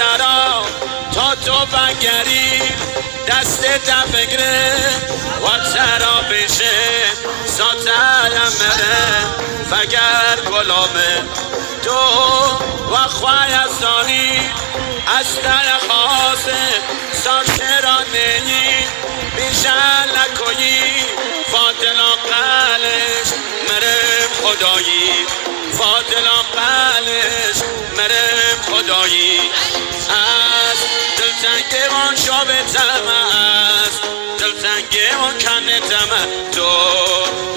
سرا تا تو بگری دست دم بگره و سرا بشه ساتایم مره فگر گلامه تو و خواه ازانی از در خواسته ساشرانهی بیشن نکنی فاطلا قلش مرم خدایی فاطلا قلش مرم خدایی از دلتنگ من شابتم از دلتنگ من کنتم تو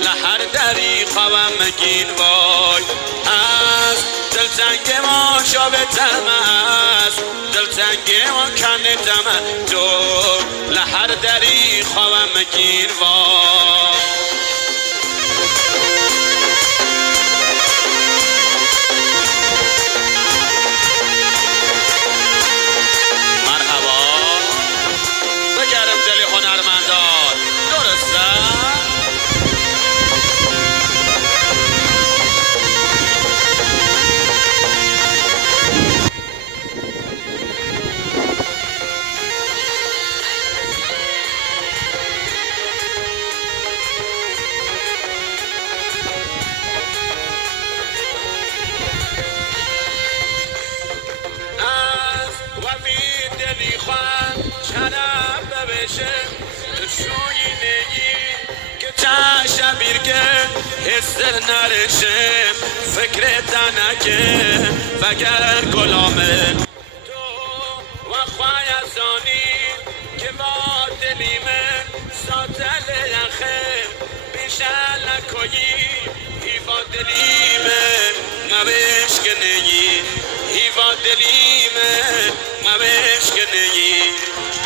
لحر دری خوام مگین وای از دلتنگ من شابتم از دلتنگ من کنتم تو لحر دری خوام مگین وای هنرمندان درسته؟ از وفی دلی خواه شنم ببشه شوی نگی که چشم بیرگه حس نرشه فکر تنکه وگر گلامه تو و خواه ازانی که با دلیمه ساتل یخه بیشن نکنی ایوا دلیمه نبش که نگی ایوا دلیمه نبش که نگی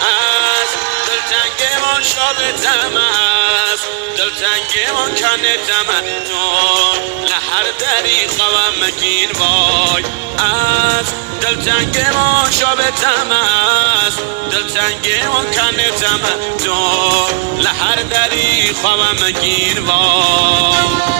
از دلتنگ من شابتم از دلتنگ من کنتم تو لحر دری خوام مگین وای از دلتنگ من شابتم از دلتنگ من کنتم تو لحر دری خوام مگین وای